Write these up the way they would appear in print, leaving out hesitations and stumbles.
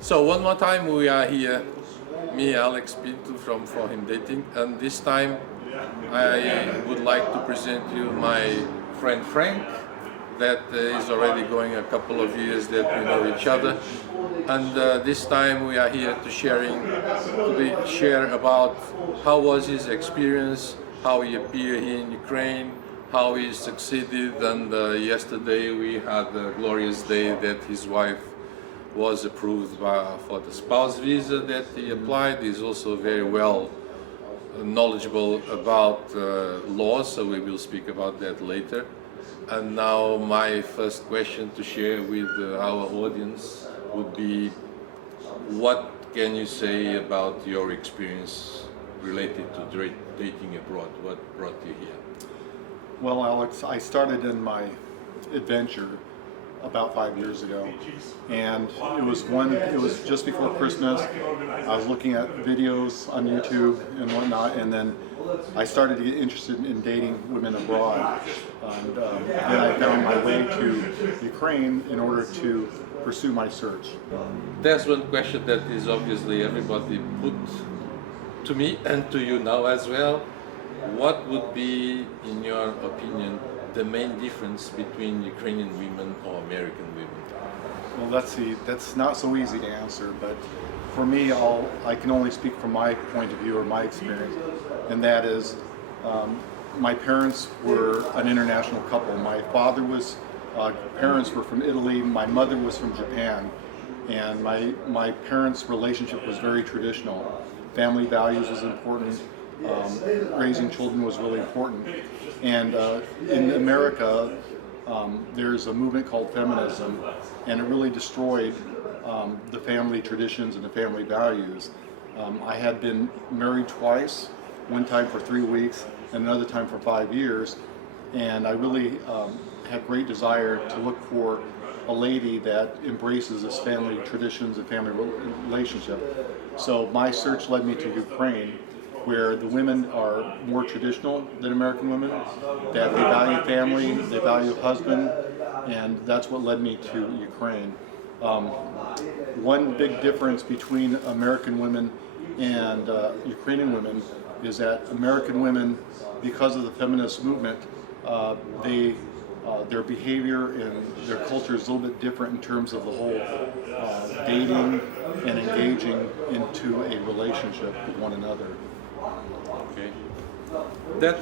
So one more time we are here, me, Alex Pinto from For Him Dating, and this time I would like to present you my friend Frank, that is already going a couple of years that we know each other, and this time we are here to share about how was his experience, how he appeared here in Ukraine, how he succeeded, and yesterday we had a glorious day that his wife was approved for the spouse visa that he applied. He's also very well knowledgeable about laws, so we will speak about that later. And now my first question to share with our audience would be, what can you say about your experience related to dating abroad? What brought you here? Well, Alex, I started in my adventure about 5 years ago, and it was just before Christmas. I was looking at videos on YouTube and whatnot, and then I started to get interested in dating women abroad, and then I found my way to Ukraine in order to pursue my search. There's one question that is obviously everybody put to me and to you now as well. What would be, in your opinion, the main difference between Ukrainian women or American women? Well, that's not so easy to answer, but for me, I can only speak from my point of view or my experience, and that is, my parents were an international couple. My father's parents were from Italy, my mother was from Japan, and my parents' relationship was very traditional. Family values was important. Raising children was really important. And in America, there's a movement called feminism, and it really destroyed the family traditions and the family values. I had been married twice, one time for 3 weeks and another time for 5 years, and I really had great desire to look for a lady that embraces this family traditions and family relationship. So my search led me to Ukraine, where the women are more traditional than American women, that they value family, they value husband, and that's what led me to Ukraine. One big difference between American women and Ukrainian women is that American women, because of the feminist movement, their behavior and their culture is a little bit different in terms of the whole dating and engaging into a relationship with one another. Okay. That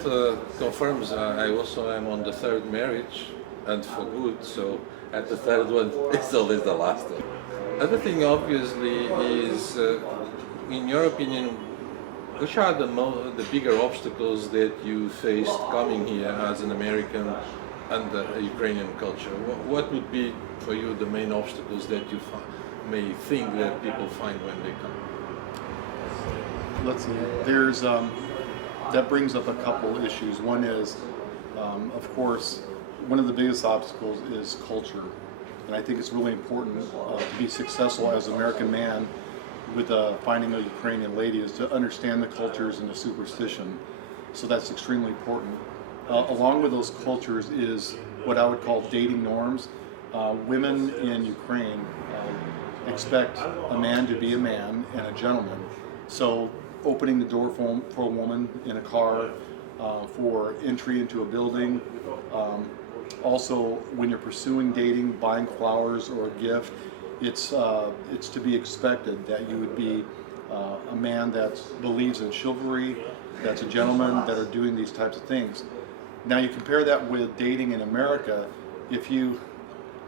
confirms I also am on the third marriage, and for good, so at the third one it's always the last one. Other thing obviously is, in your opinion, which are the bigger obstacles that you faced coming here as an American and the Ukrainian culture? What would be for you the main obstacles that you may think that people find when they come? Let's see, there's that brings up a couple issues. One is, of course, one of the biggest obstacles is culture, and I think it's really important to be successful as an American man with finding a Ukrainian lady is to understand the cultures and the superstition. So that's extremely important. Along with those cultures is what I would call dating norms. Women in Ukraine expect a man to be a man and a gentleman. So opening the door for a woman in a car, for entry into a building. Also, when you're pursuing dating, buying flowers or a gift, it's to be expected that you would be a man that believes in chivalry, that's a gentleman, that are doing these types of things. Now you compare that with dating in America. If you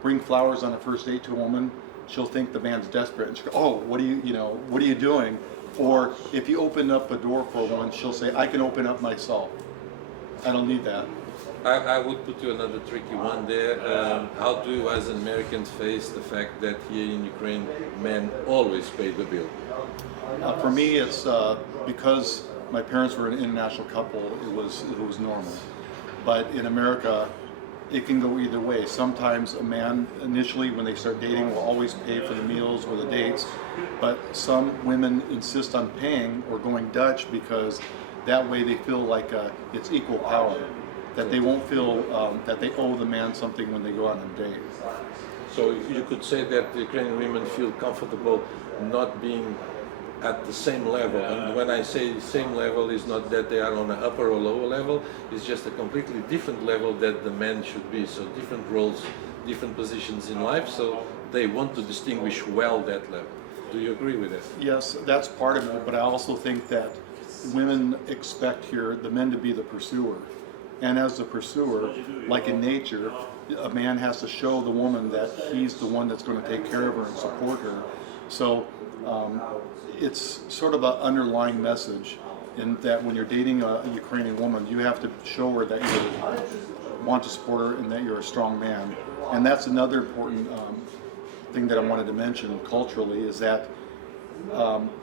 bring flowers on a first date to a woman, she'll think the man's desperate, and she'll go, "Oh, what are you doing?" Or if you open up a door for a woman, she'll say, I can open up myself. I don't need that. I would put you another tricky one there. How do you as an American face the fact that here in Ukraine men always pay the bill? For me, it's because my parents were an international couple, it was normal. But in America, it can go either way. Sometimes a man initially when they start dating will always pay for the meals or the dates, but some women insist on paying or going Dutch because that way they feel like it's equal power, that they won't feel that they owe the man something when they go on a date. So you could say that the Ukrainian women feel comfortable not being at the same level, and when I say same level, is not that they are on an upper or lower level, it's just a completely different level that the men should be. So different roles, different positions in life, so they want to distinguish well that level. Do you agree with that? Yes, that's part of it, but I also think that women expect here the men to be the pursuer. And as the pursuer, like in nature, a man has to show the woman that he's the one that's going to take care of her and support her. So it's sort of an underlying message in that when you're dating a Ukrainian woman, you have to show her that you want to support her and that you're a strong man. And that's another important thing that I wanted to mention culturally is that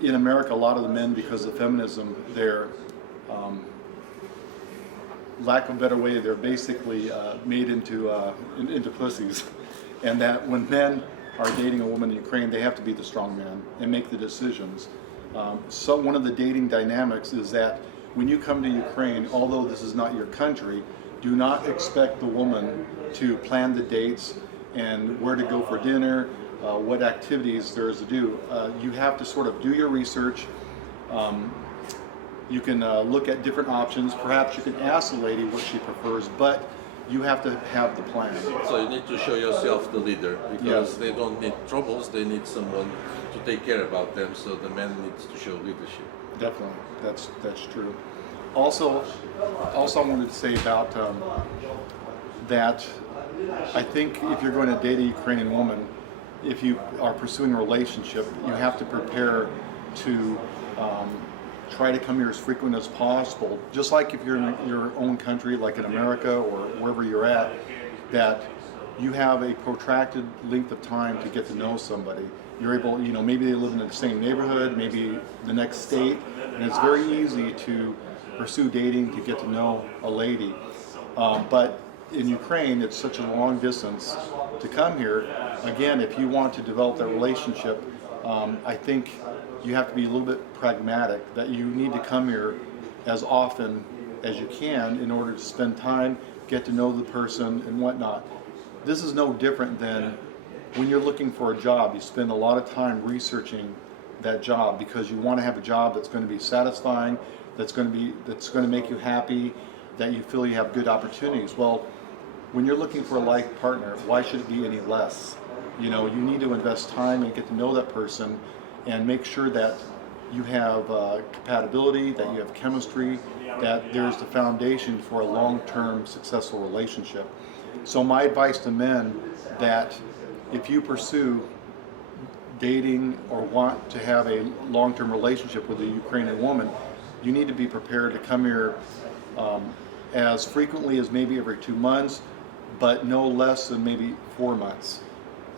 in America, a lot of the men, because of feminism, they're lack of a better way, they're basically made into pussies, and that when men are dating a woman in Ukraine, they have to be the strong man and make the decisions. So one of the dating dynamics is that when you come to Ukraine, although this is not your country, do not expect the woman to plan the dates and where to go for dinner, what activities there is to do. You have to sort of do your research. You can look at different options. Perhaps you can ask the lady what she prefers, but you have to have the plan. So you need to show yourself the leader, because Yes. they don't need troubles, they need someone to take care about them, so the man needs to show leadership. Definitely, that's true. Also, I wanted to say about that. I think if you're going to date a Ukrainian woman, if you are pursuing a relationship, you have to prepare to try to come here as frequent as possible. Just like if you're in your own country, like in America or wherever you're at, that you have a protracted length of time to get to know somebody. You're able, maybe they live in the same neighborhood, maybe the next state, and it's very easy to pursue dating to get to know a lady. But in Ukraine, it's such a long distance to come here. Again, if you want to develop that relationship, I think you have to be a little bit pragmatic, that you need to come here as often as you can in order to spend time, get to know the person and whatnot. This is no different than when you're looking for a job. You spend a lot of time researching that job because you want to have a job that's going to be satisfying, that's going to make you happy, that you feel you have good opportunities. Well, when you're looking for a life partner, why should it be any less? You need to invest time and get to know that person and make sure that you have compatibility, that you have chemistry, that there's the foundation for a long-term successful relationship. So my advice to men, that if you pursue dating or want to have a long-term relationship with a Ukrainian woman, you need to be prepared to come here as frequently as maybe every 2 months, but no less than maybe 4 months.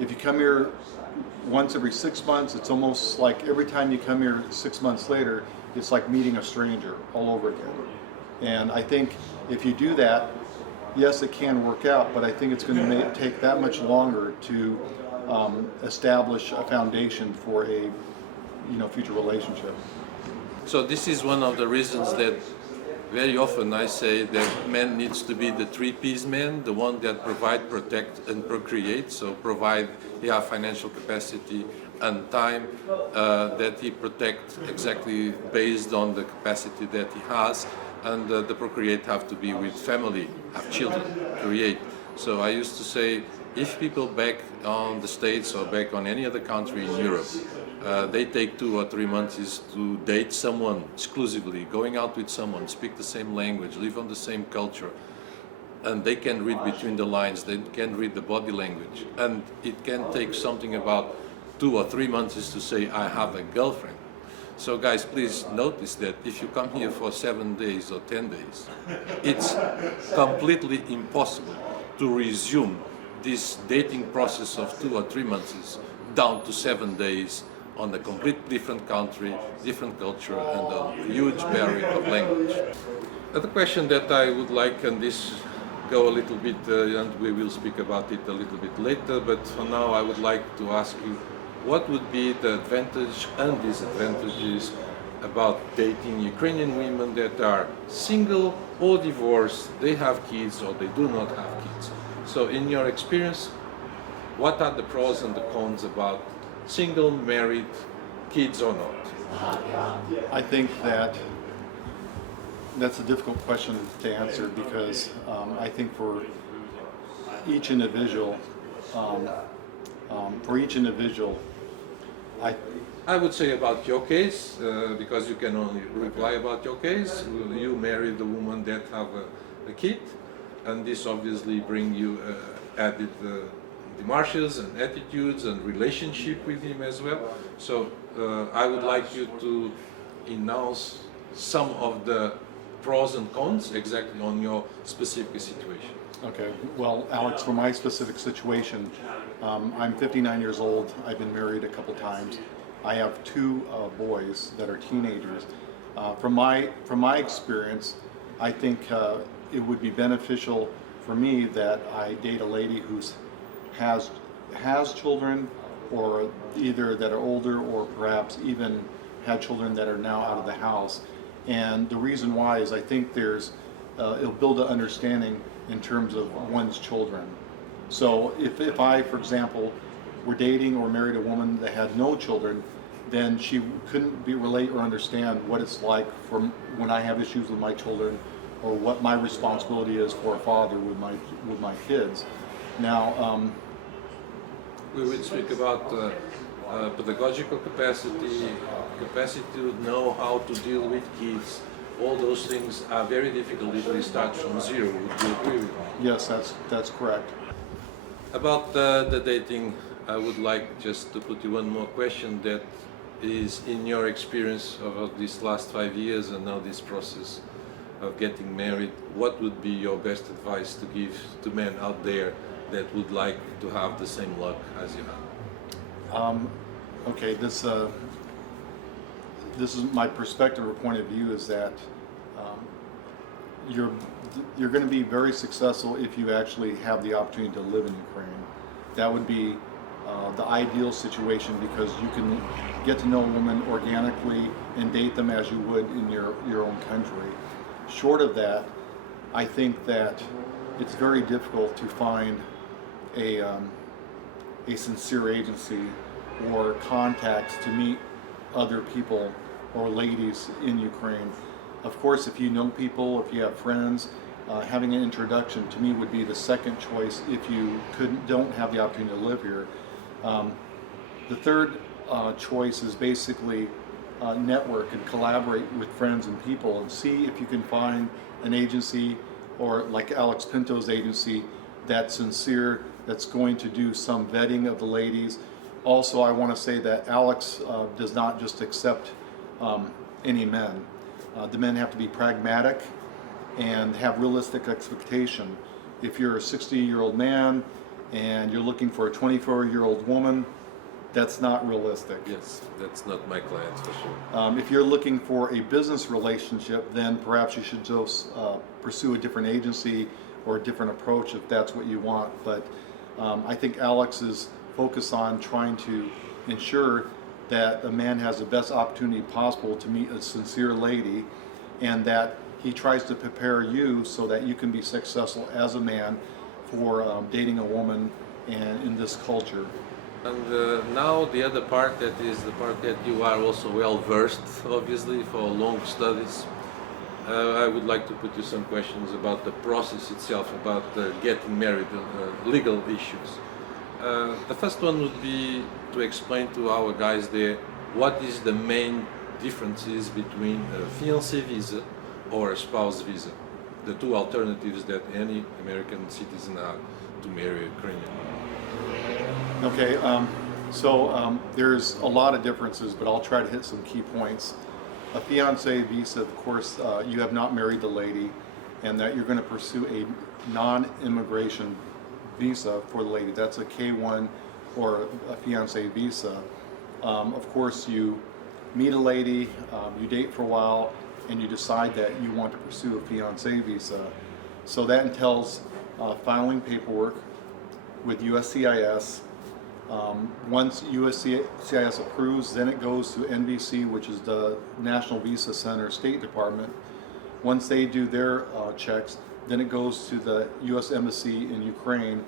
If you come here once every 6 months, it's almost like every time you come here 6 months later, it's like meeting a stranger all over again. And I think if you do that, yes, it can work out, but I think it's going to take that much longer to establish a foundation for a future relationship. So this is one of the reasons that very often I say that man needs to be the three-piece man, the one that provide, protect, and procreate. So provide, he have financial capacity and time that he protect exactly based on the capacity that he has, and the procreate have to be with family, have children, create. So I used to say, if people back on the States or back on any other country in Europe, they take 2 or 3 months to date someone exclusively, going out with someone, speak the same language, live on the same culture, and they can read between the lines, they can read the body language, and it can take something about 2 or 3 months to say, I have a girlfriend. So guys, please notice that if you come here for 7 days or 10 days, it's completely impossible to resume this dating process of 2 or 3 months down to 7 days on a complete different country, different culture, and a huge barrier of language. The question that I would like, and this go a little bit, and we will speak about it a little bit later, but for now I would like to ask you, what would be the advantage and disadvantages about dating Ukrainian women that are single or divorced, they have kids or they do not have kids? So in your experience, what are the pros and the cons about single, married, kids or not? I think that's a difficult question to answer because I think for each individual, I would say about your case, because you can only reply about your case. You married a woman that have a kid, and this obviously bring you added demarches and attitudes and relationship with him as well. So I would like you to announce some of the pros and cons exactly on your specific situation. Okay, well, Alex, for my specific situation, I'm 59 years old. I've been married a couple times. I have 2 boys that are teenagers. From my experience, I think it would be beneficial for me that I date a lady who has children, or either that are older, or perhaps even had children that are now out of the house. And the reason why is I think it'll build an understanding in terms of one's children. So if I, for example, were dating or married a woman that had no children, then she couldn't relate or understand what it's like from when I have issues with my children, or what my responsibility is for a father with my kids. Now, we will speak about pedagogical capacity to know how to deal with kids. All those things are very difficult if we start from zero. Would you agree with me? yes, that's correct. About the dating, I would like just to put you one more question that is, in your experience of these last 5 years and now this process of getting married, what would be your best advice to give to men out there that would like to have the same luck as you have? Okay, this is my perspective or point of view, is that you're going to be very successful if you actually have the opportunity to live in Ukraine. That would be the ideal situation, because you can get to know a woman organically and date them as you would in your own country. Short of that, I think that it's very difficult to find a sincere agency or contacts to meet other people or ladies in Ukraine. Of course, if you know people, if you have friends, having an introduction to me would be the second choice if you don't have the opportunity to live here. The third choice is basically network and collaborate with friends and people and see if you can find an agency, or like Alex Pinto's agency, that's sincere, that's going to do some vetting of the ladies. Also, I want to say that Alex does not just accept any men. The men have to be pragmatic and have realistic expectation. If you're a 60-year-old man and you're looking for a 24-year-old woman, that's not realistic. Yes, that's not my client for sure. If you're looking for a business relationship, then perhaps you should just pursue a different agency or a different approach if that's what you want. But I think Alex is focused on trying to ensure that a man has the best opportunity possible to meet a sincere lady, and that he tries to prepare you so that you can be successful as a man for dating a woman and in this culture. And now the other part, that is the part that you are also well versed, obviously, for long studies. I would like to put you some questions about the process itself, about getting married, legal issues. The first one would be to explain to our guys there what is the main differences between a fiancé visa or a spouse visa, the two alternatives that any American citizen have to marry a Ukrainian. Okay, So there's a lot of differences, but I'll try to hit some key points. A fiancé visa, of course, you have not married the lady, and that you're going to pursue a non-immigration visa for the lady. That's a K1 or a fiancé visa. Of course, you meet a lady, you date for a while, and you decide that you want to pursue a fiancé visa. So that entails filing paperwork with USCIS. Once USCIS approves, then it goes to NVC, which is the National Visa Center, State Department. Once they do their checks, then it goes to the U.S. Embassy in Ukraine,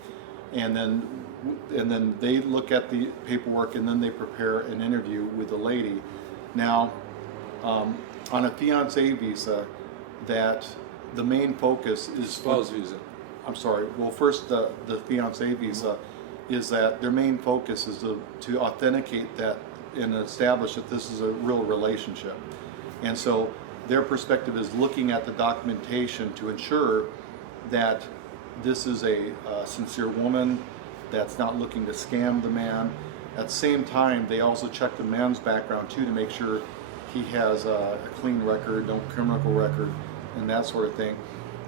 and then they look at the paperwork, and then they prepare an interview with the lady. Now, on a fiancé visa, that the main focus is Spouse visa. I'm sorry. Well, first, the fiancé visa is that their main focus is to authenticate that and establish that this is a real relationship. And so their perspective is looking at the documentation to ensure that this is a sincere woman that's not looking to scam the man. At the same time, they also check the man's background too to make sure he has a clean record, no criminal record, and that sort of thing.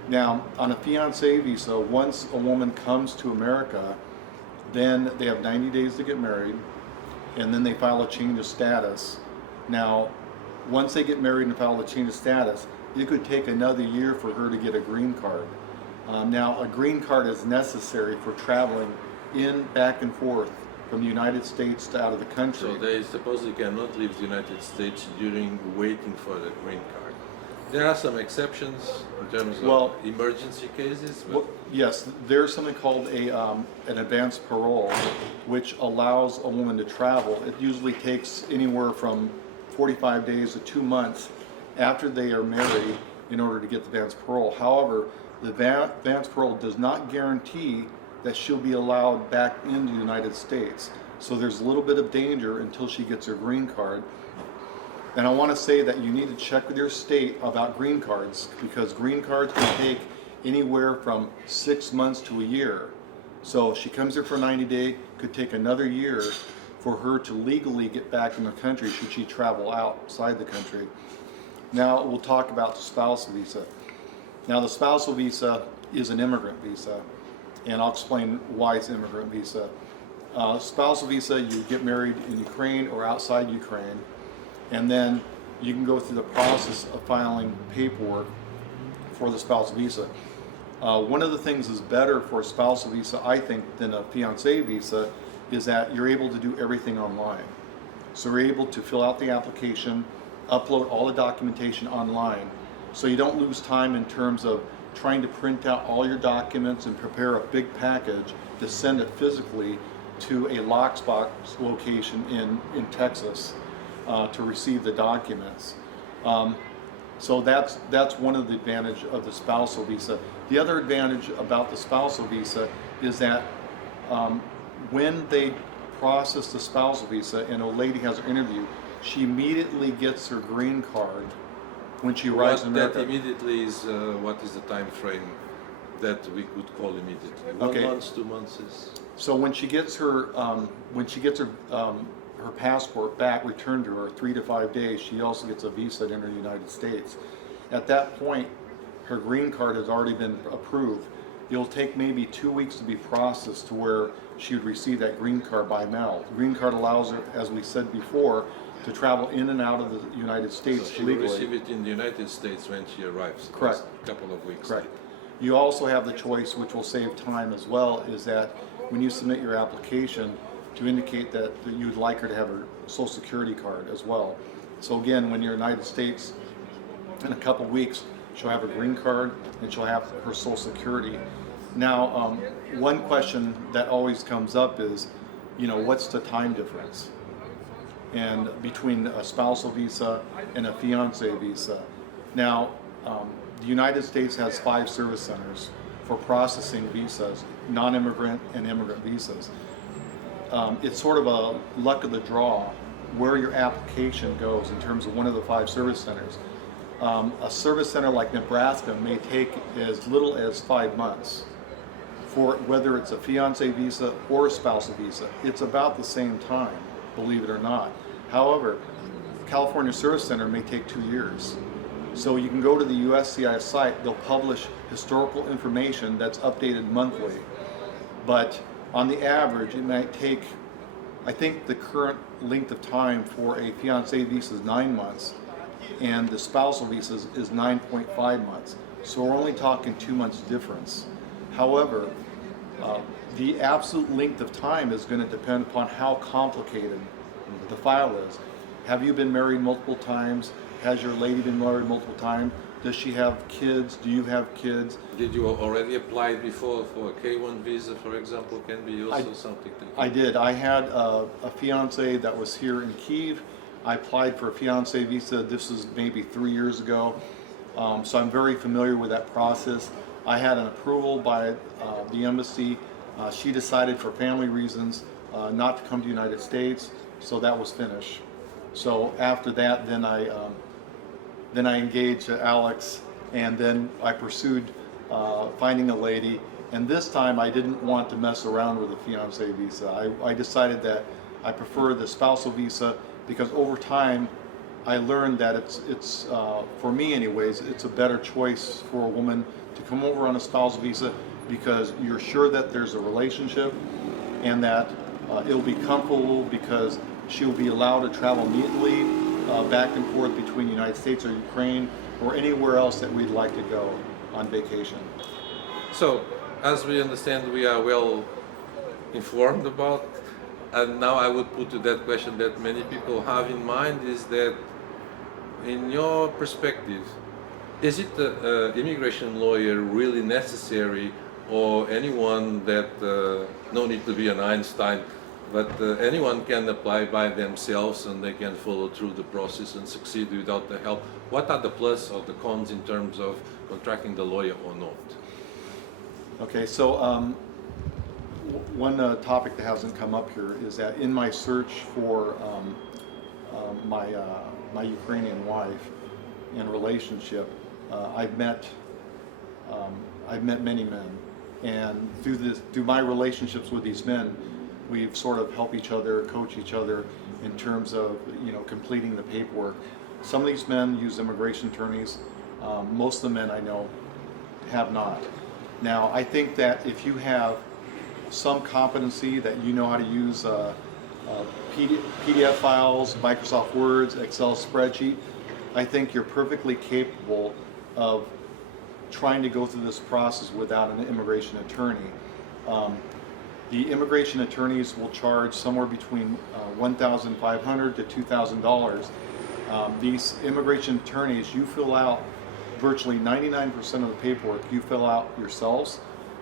Now, on a fiancé visa, once a woman comes to America, then they have 90 days to get married, and then they file a change of status. Now, once they get married and file a change of status, it could take another year for her to get a green card. Now, a green card is necessary for traveling back and forth from the United States to out of the country. So they supposedly cannot leave the United States during waiting for the green card. There are some exceptions in terms of emergency cases. But Yes, there's something called an advance parole, which allows a woman to travel. It usually takes anywhere from 45 days to 2 months after they are married in order to get the advance parole. However, the advance parole does not guarantee that she'll be allowed back into the United States. So there's a little bit of danger until she gets her green card. And I want to say that you need to check with your state about green cards, because green cards can take anywhere from 6 months to a year. So if she comes here for 90 days, could take another year for her to legally get back in the country should she travel outside the country. Now we'll talk about the spousal visa. Now the spousal visa is an immigrant visa, and I'll explain why it's an immigrant visa. Spousal visa, you get married in Ukraine or outside Ukraine, and then you can go through the process of filing paperwork for the spousal visa. One of the things is better for a spousal visa, I think, than a fiancé visa is that you're able to do everything online. So you're able to fill out the application, upload all the documentation online, so you don't lose time in terms of trying to print out all your documents and prepare a big package to send it physically to a lockbox location in Texas to receive the documents. So that's one of the advantages of the spousal visa. The other advantage about the spousal visa is that when they process the spousal visa and a lady has her interview, she immediately gets her green card when she arrives in America. That immediately is what is the time frame that we could call immediately? 1 month, 2 months is. So when she gets her her passport back returned to her 3 to 5 days, she also gets a visa to enter the United States. At that point, her green card has already been approved. It'll take maybe 2 weeks to be processed to where she would receive that green card by mail. The green card allows her, as we said before, to travel in and out of the United States so she legally. will receive it in the United States when she arrives. Correct. A couple of weeks. Correct. You also have the choice, which will save time as well, is that when you submit your application, to indicate that you'd like her to have her Social Security card as well. So again, when you're in the United States, in a couple weeks, she'll have her green card and she'll have her Social Security. Now, one question that always comes up is, what's the time difference? And between a spousal visa and a fiancé visa. Now, the United States has 5 service centers for processing visas, non-immigrant and immigrant visas. It's sort of a luck of the draw where your application goes in terms of one of the 5 service centers. A service center like Nebraska may take as little as 5 months for whether it's a fiancé visa or a spousal visa. It's about the same time, believe it or not. However, California Service Center may take 2 years. So you can go to the USCIS site, they'll publish historical information that's updated monthly. But on the average, it might take, I think the current length of time for a fiancé visa is 9 months, and the spousal visa is 9.5 months. So we're only talking 2 months difference. However, the absolute length of time is going to depend upon how complicated the file is. Have you been married multiple times? Has your lady been married multiple times? Does she have kids? Do you have kids? Did you already apply before for a K1 visa, for example? Can be also something to I did. I had a fiance that was here in Kyiv. I applied for a fiance visa. This was maybe 3 years ago. So I'm very familiar with that process. I had an approval by the embassy. She decided for family reasons not to come to the United States, so that was finished. So after that, then I engaged Alex, and then I pursued finding a lady. And this time I didn't want to mess around with a fiancé visa. I decided that I prefer the spousal visa because over time I learned that it's for me anyways, it's a better choice for a woman to come over on a spousal visa because you're sure that there's a relationship and that it'll be comfortable because she'll be allowed to travel immediately back and forth between the United States or Ukraine or anywhere else that we'd like to go on vacation. So, as we understand, we are well informed about, and now I would put to that question that many people have in mind is that, in your perspective, is it an immigration lawyer really necessary, or anyone that, no need to be an Einstein, but anyone can apply by themselves and they can follow through the process and succeed without the help? What are the plus or the cons in terms of contracting the lawyer or not? Okay, so one topic that hasn't come up here is that in my search for my Ukrainian wife and relationship, I've met many men, and through my relationships with these men, we've sort of helped each other, coach each other in terms of completing the paperwork. Some of these men use immigration attorneys. Most of the men I know have not. Now, I think that if you have some competency, that you know how to use PDF files, Microsoft Words, Excel spreadsheet, I think you're perfectly capable of trying to go through this process without an immigration attorney. The immigration attorneys will charge somewhere between $1,500 to $2,000. These immigration attorneys, you fill out virtually 99% of the paperwork you fill out yourselves.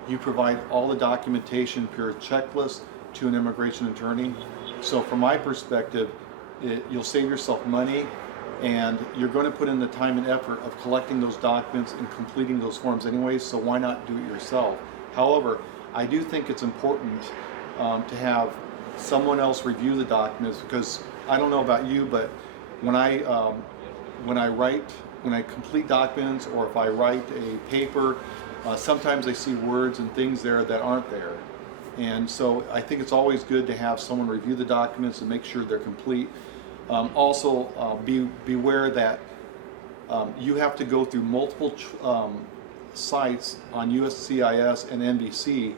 You provide all the documentation per checklist to an immigration attorney. So from my perspective, you'll save yourself money, and you're going to put in the time and effort of collecting those documents and completing those forms anyways, so why not do it yourself? However, I do think it's important to have someone else review the documents, because I don't know about you, but when I complete documents, or if I write a paper, sometimes I see words and things there that aren't there. And so I think it's always good to have someone review the documents and make sure they're complete. Also, beware that you have to go through multiple sites on USCIS and NBC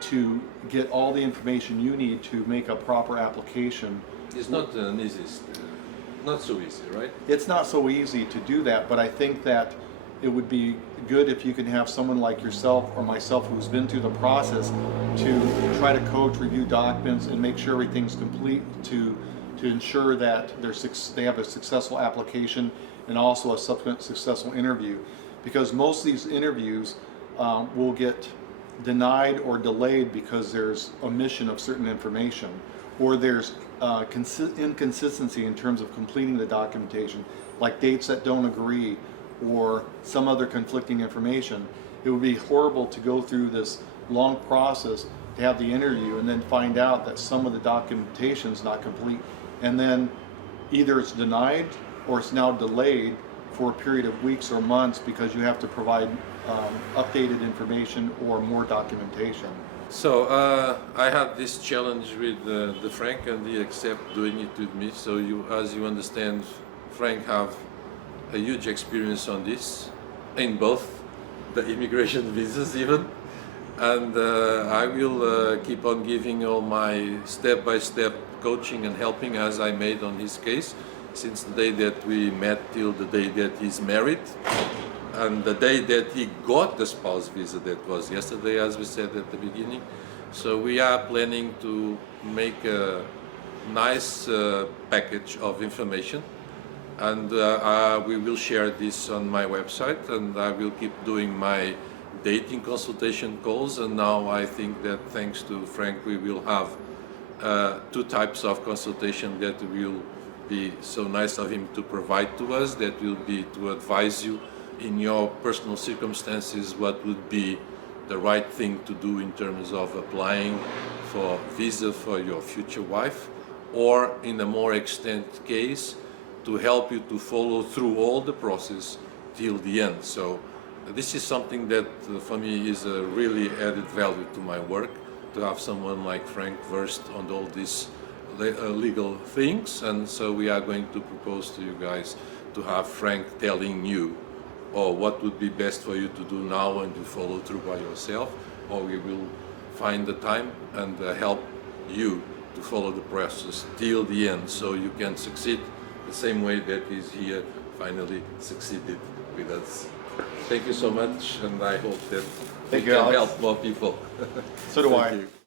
to get all the information you need to make a proper application. It's not an easiest. Not so easy, right? It's not so easy to do that, but I think that it would be good if you can have someone like yourself or myself who's been through the process to try to coach, review documents, and make sure everything's complete to ensure that they have a successful application and also a subsequent successful interview. Because most of these interviews will get denied or delayed because there's omission of certain information, or there's inconsistency in terms of completing the documentation, like dates that don't agree or some other conflicting information. It would be horrible to go through this long process to have the interview and then find out that some of the documentation is not complete, and then either it's denied or it's now delayed for a period of weeks or months because you have to provide updated information or more documentation. So I had this challenge with the Frank, and he accepted doing it with me. So as you understand, Frank have a huge experience on this, in both the immigration visas even. And I will keep on giving all my step-by-step coaching and helping as I made on his case, since the day that we met till the day that he's married. And the day that he got the spouse visa, that was yesterday, as we said at the beginning. So we are planning to make a nice package of information, and we will share this on my website, and I will keep doing my dating consultation calls. And now I think that thanks to Frank, we will have two types of consultation that will be so nice of him to provide to us. That will be to advise you in your personal circumstances what would be the right thing to do in terms of applying for visa for your future wife, or in a more extent case, to help you to follow through all the process till the end. So this is something that for me is a really added value to my work, to have someone like Frank versed on all these legal things. And so we are going to propose to you guys to have Frank telling you what would be best for you to do now and to follow through by yourself, or we will find the time and help you to follow the process till the end, so you can succeed the same way that he's here finally succeeded with us. Thank you so much, and I hope that we Thank you, can Alex. help more people. So do Thank I. you.